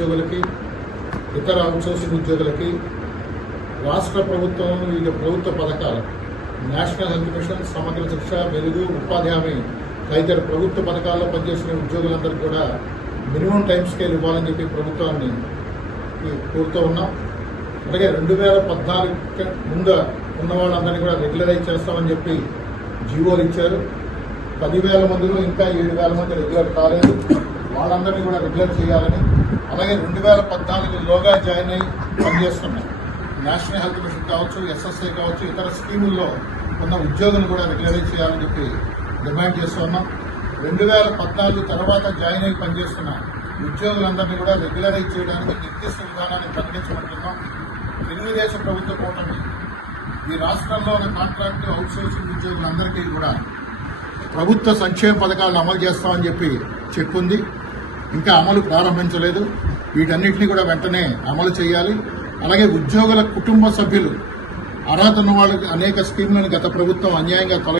ఉద్యోగులకి ఇతర అవుట్సోర్సింగ్ ఉద్యోగులకి రాష్ట్ర ప్రభుత్వం వివిధ ప్రభుత్వ పథకాలు. నేషనల్ హెల్త్ మిషన్ సమగ్ర శిక్ష వెలుగు ఉపాధి హామీ. తదితర ప్రభుత్వ పథకాల్లో పనిచేసిన ఉద్యోగులందరికీ కూడా మినిమం టైం స్కేల్ ఇవ్వాలని చెప్పి ప్రభుత్వాన్ని కోరుతూ ఉన్నాం. అలాగే రెండు వేల పద్నాలుగు ముందు ఉన్న వాళ్ళందరినీ కూడా రెగ్యులరైజ్ చేస్తామని చెప్పి జీవోలు ఇచ్చారు. పదివేల మందిలో ఇంకా ఏడు వేల మంది రెగ్యులర్ కాలేదు. వాళ్ళందరినీ కూడా రెగ్యులర్ చేయాలని అలాగే రెండు వేల పద్నాలుగులోగా జాయిన్ అయ్యి పనిచేస్తున్నాయి నేషనల్ హెల్త్ మిషన్ కావచ్చు ఎస్ఎస్ఐ కావచ్చు ఇతర స్కీముల్లో ఉన్న ఉద్యోగులు కూడా రెగ్యులరైజ్ చేయాలని చెప్పి డిమాండ్ చేస్తున్నాం రెండు వేల పద్నాలుగు తర్వాత జాయిన్ అయ్యి పనిచేస్తున్న ఉద్యోగులందరినీ కూడా రెగ్యులరైజ్ చేయడానికి నిర్దిష్ట విధానాన్ని ప్రకటించమంటున్నాం. తెలుగుదేశం ప్రభుత్వ కూటమి ఈ రాష్ట్రంలో ఉన్న కాంట్రాక్ట్ అవుట్సోర్సింగ్ ఉద్యోగులందరికీ కూడా ప్రభుత్వ సంక్షేమ పథకాలను అమలు చేస్తామని చెప్పి చెప్పుంది. ఇంకా అమలు ప్రారంభించలేదు. వీటన్నిటిని కూడా వెంటనే అమలు చేయాలి. అలాగే ఉద్యోగుల కుటుంబ సభ్యులు అర్హత ఉన్న వాళ్ళకి అనేక స్కీములను గత ప్రభుత్వం అన్యాయంగా తొలగి